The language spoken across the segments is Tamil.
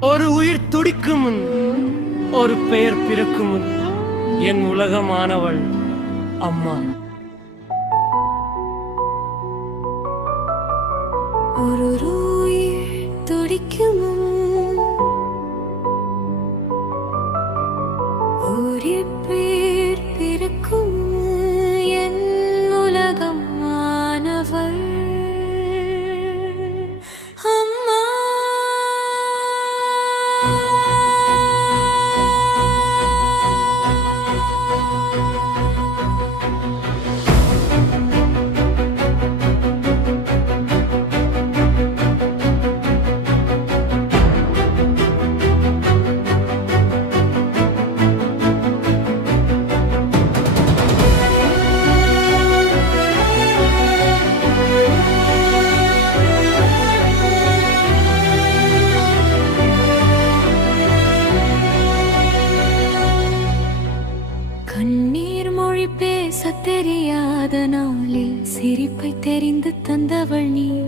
ஒரு உயிர் துடிக்கும் ஒரு பெயர் பிறக்கும் என் உலகமானவள் அம்மா. ஒரு உயிர் துடிக்கும் ஒரு பேர் பிறக்கும் தந்தவள் நீ.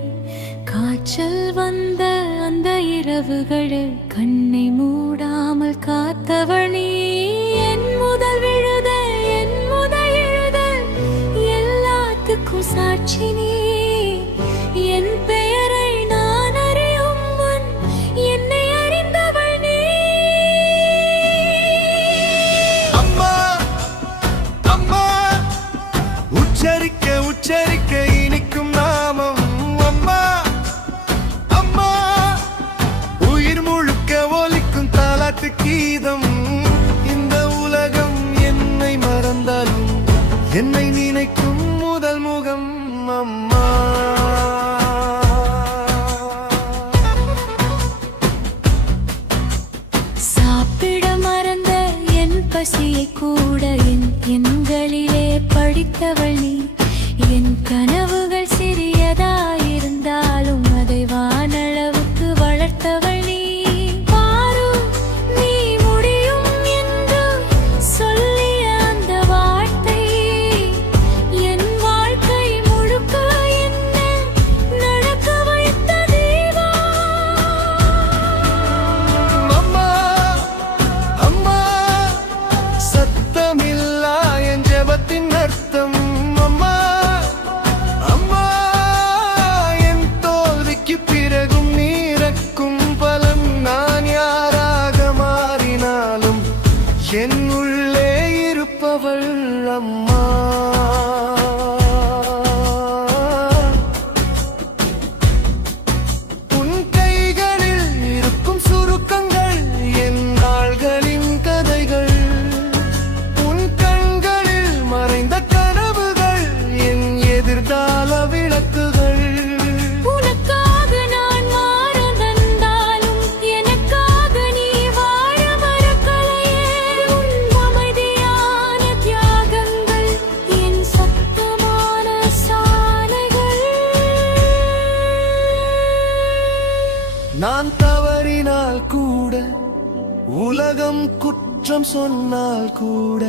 காய்ச்சல் வந்த அந்த இரவுகளில் கண்ணை மூடாமல் காத்தவள் நீ. என் முதல் விழுத என் முதல் எழுத எல்லாத்துக்கும் சாட்சி நீ. என் பெ என்னை நினைக்கும் முதல் முகம் அம்மா. சாப்பிட மறந்த என் பசியை கூட என் எண்களிலே படித்தவள் நீ. என் கனவுகள் சிறியதாயிருந்தாலும் அதை வானளவுக்கு உலகம் குற்றம் சொன்னால் கூட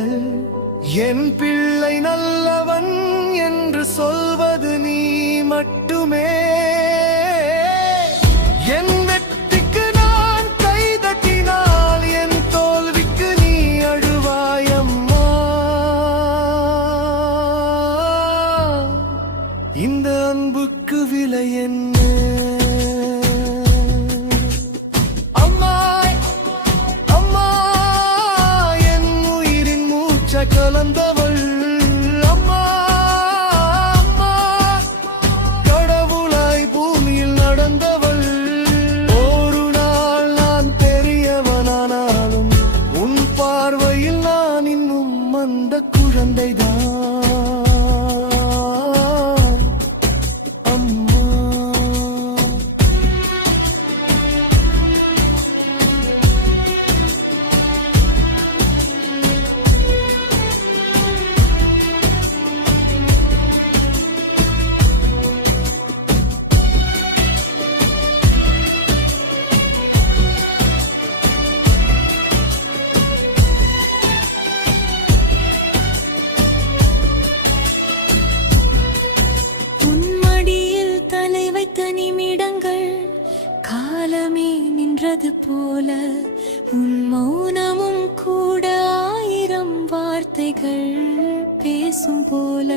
என் பிள்ளை நல்லவன் என்று சொல்வது நீ மட்டுமே. என் வெற்றிக்கு நான் கைதட்டினால் என் தோல்விக்கு நீ அழுவாயம்மா இந்த அன்புக்கு விலை என்ன? கலந்தவள். அம்மா அம்மா கடவுளாய் பூமியில் நடந்தவள். ஒரு நாள் நான் பெரியவனானாலும் உன் பார்வையில் நான் இன்னும் அந்த குழந்தைதான். போல உன் மௌனமும் கூட ஆயிரம் வார்த்தைகள் பேசும் போல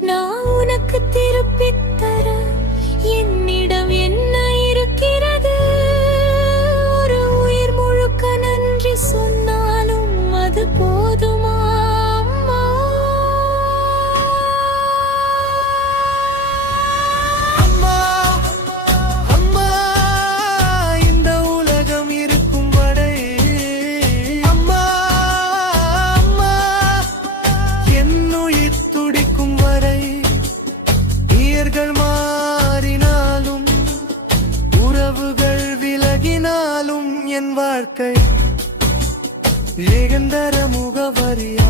நான் உனக்கு திருப்பித் தர என்னிடம் என்ன வாழ்க்கை நிரந்தர முகவரியா?